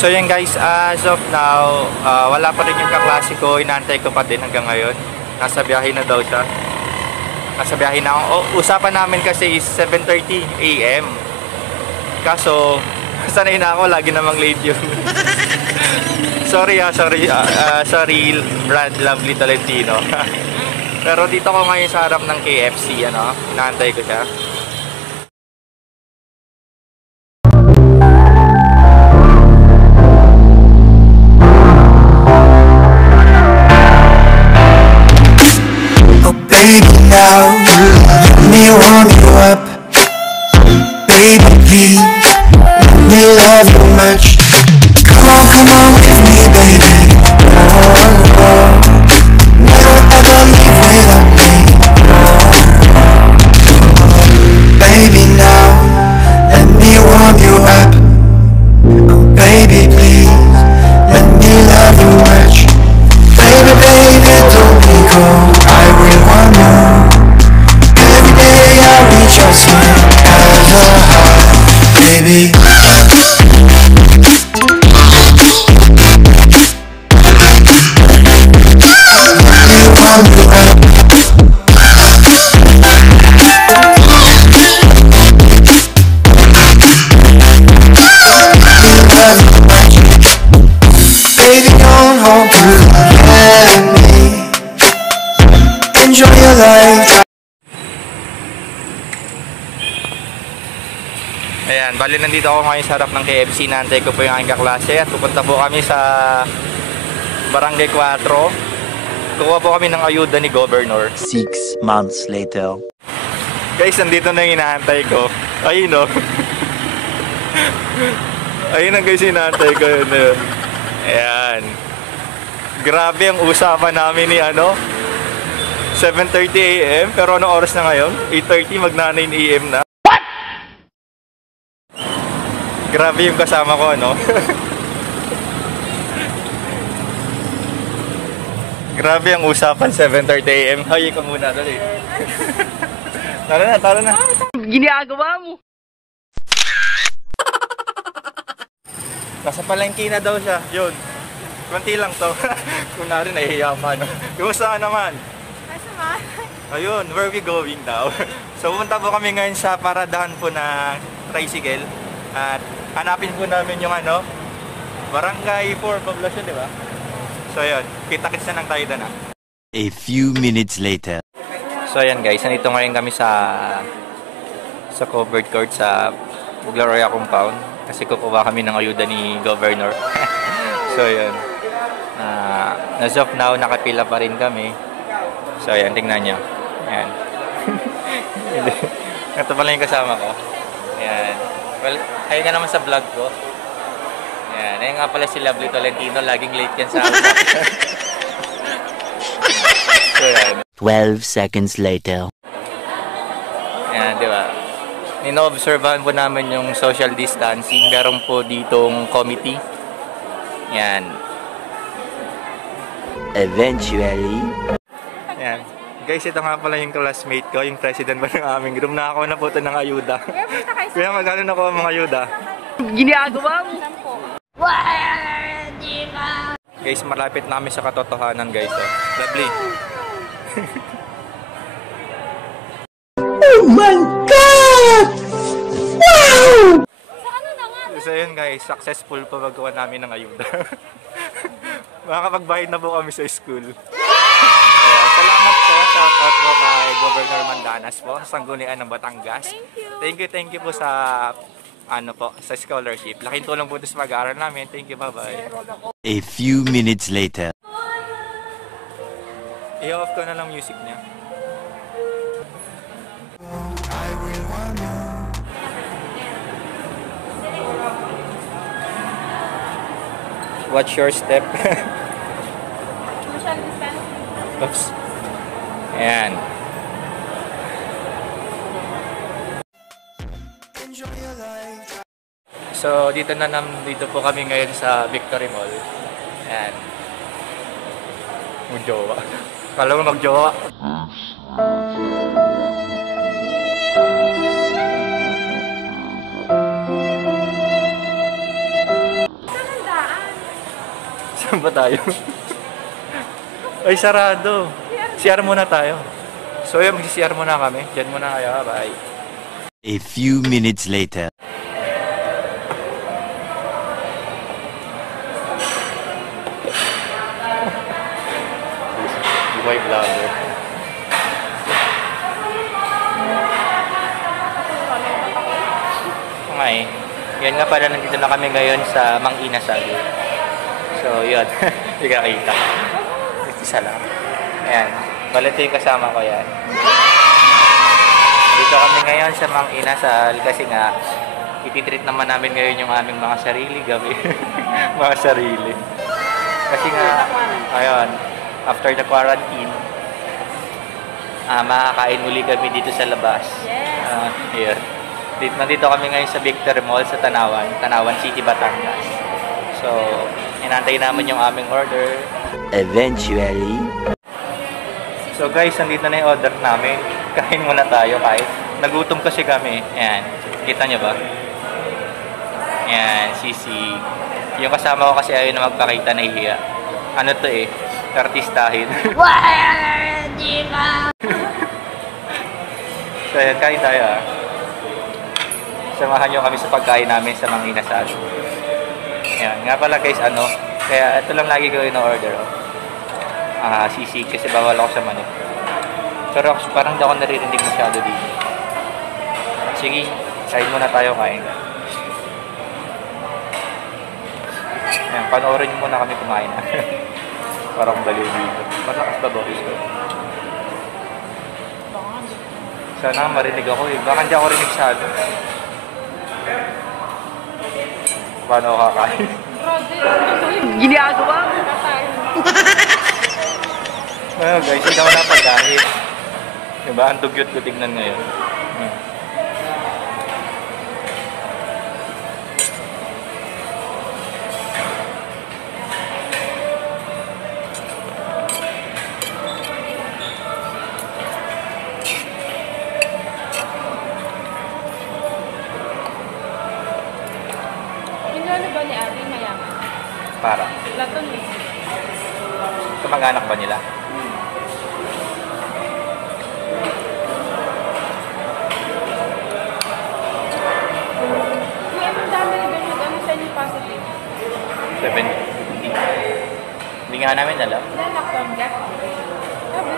So yan guys, as of now, wala pa rin yung kaklase ko. Inaantay ko pa din hanggang ngayon. Nasa biyahe na daw siya. Nasa biyahe na ako. Usapan namin kasi is 7:30 AM. Kaso, sanay na ako, lagi namang late yun. Sorry Brad Lovely Tolentino. Pero dito ko ngayon sa harap ng KFC, inaantay ko siya. Baby, now let me warm you up. Baby, please let me love you much. Come on with me, baby. Oh, never ever leave without me. Baby, now let me warm you up. Oh, baby, please let me love you much. Baby, baby, don't be cold. I will warm you. Every day I reach your skin as a heart, baby. Baby, don't hold you, let me enjoy your life. Ayan, bali nandito ako ngayon sa harap ng KFC. Naantay ko po yung aking kaklase at pupunta po kami sa Barangay 4. Kukuha po kami ng ayuda ni Governor. 6 months later. Guys, nandito na yung inaantay ko. Ayun o. Ayun ang guys, inaantay ko. Yun. Ayan. Grabe ang usapan namin ni 7:30 AM. Pero anong oras na ngayon? 8:30, magna 9 AM na. What? Grabe yung kasama ko, Grabe ang usapan, 7:30 AM. Hayi ka muna, dali. Tara na. Ginagawa mo. Nasa palengke na daw siya. Yun. Kunti lang to. Kung narin, nahihiya pa, Kumusta ka naman? Masama. Ayun, where we going now? So, pumunta po kami ngayon sa paradahan po na tricycle. At hanapin po namin yung Barangay 4 Poblacion, di ba? So, ayun. Kita-kits na lang tayo na. A few minutes later. So, ayan guys. Nandito ngayon kami sa covered court sa Buglaroya Compound. Kasi kukuha kami ng ayuda ni Governor. So, ayun. As of now, nakapila pa rin kami. So, ayan. Tingnan nyo. Ayan. Ito pala yung kasama ko. Ayan. Well, kayo ka naman sa vlog ko. Ayan. Ayan nga pala si Lovely Tolentino. Laging late yan sa utak. So, ayan. 12 seconds later. Ayan, di ba? Nino-observahan po namin yung social distancing. Meron po ditong committee. Ayan. Eventually. Ayan. Guys, ito nga pala yung classmate ko, yung president ba ng aming group. Nakakuha na po ito ng ayuda. Kaya magkano na ko ang mga ayuda? Ginagawa mo. Guys, malapit namin sa katotohanan, guys. Lovely. Oh my God! Wow! So yun guys, successful pa magawa namin ng ayuda. Makakapagbayad na po kami sa school. Salamat po, shout out po kay Governor Mandanas po sa Sanggunian ng Batangas. Thank you po sa sa scholarship. Laking tulong po ito sa pag-aaral namin. Thank you, bye-bye. A few minutes later. I-off ko na lang music niya. Watch your step. Oops. Ayan. So, dito po kami ngayon sa Victory Mall. Ayan. Magjowa. Kala mo magjowa. Saan ba tayo? Ay, sarado. CR muna tayo. So yun, mag-CR muna kami. Diyan muna kayo. Bye. A few minutes later. Buhay vlogger. Okay. Yan nga pala, nandito na kami ngayon sa Mang Inasal. So, yun. Hindi ka kita. Isa lang. Ayan. Balit yung kasama ko yan. Dito kami ngayon sa Mang Inasal kasi nga, ititreat naman namin ngayon yung aming mga sarili gabi. Mga sarili. Kasi nga, ayun, after the quarantine, makakain muli kami dito sa labas. Ayun. Nandito kami ngayon sa Victory Mall sa Tanawan City, Batangas. So, inantay namin yung aming order. Eventually. So guys, nandito na yung order namin. Kain muna tayo kahit. Nagutom kasi kami. Ayan. Kita nyo ba? Ayan, sisi. Yung kasama ko kasi ayaw na magpakita, nahihiya. Ano to eh? Artistahin. So ayan, kain tayo ah. Samahan nyo kami sa pagkain namin sa Mang Inasal. Ayan, nga pala guys, kaya ito lang lagi ko in-order. Sisig kasi bawal ako sa manok. Pero parang di ako naririnig masyado dito. Sige, kain muna tayo, kain. Ayan, panoorin nyo muna kami kumain. Parang baliw dito. Malakas ba boses ko? Sana marinig ako eh. Baka hindi ako rinig masyado. Paano ako kakain? Ginagawa mo. Guys, hindi ako napagahit. Diba? Ang dugyot ko tignan ngayon. Ano ba ni Ate mayaman? Para. Laton eh. Kamag-anak ba nila? May anong dami na ganyan? Ano sa inyo positive? 7. Hindi nga namin alam. Na-lockdown ka? Sabi?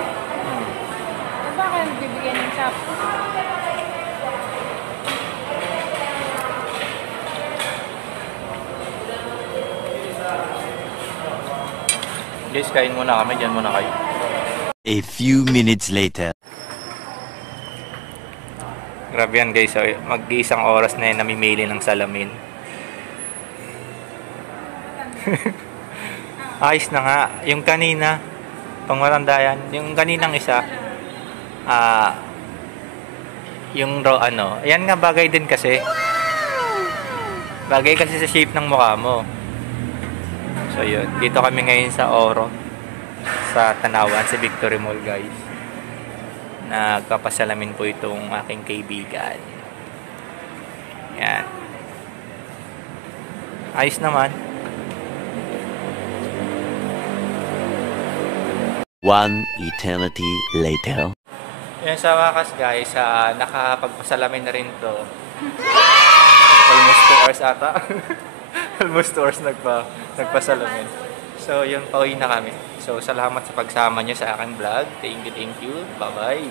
Baka nagbibigyan ng shop? Guys, kain muna kami. Diyan muna kayo. A few minutes later. Grabe yan guys. Mag-iisang oras na yun namimili ng salamin. Ayos na nga. Yung kanina, pangwarandayan. Yung kaninang isa, yung raw ayan nga bagay din kasi. Bagay kasi sa shape ng mukha mo. So yun, dito kami ngayon sa Oro, sa Tanawan, sa Victory Mall guys. Nagpapasalamin po itong aking kaibigan. Yan. Ayos naman. One eternity later. Yan sa wakas guys, nakapagpasalamin na rin to. Almost 2 hours ata. Almost 2 hours nagpasalamin. So yun, pauwi na kami. So salamat sa pagsama nyo sa aking vlog. Thank you. Bye bye.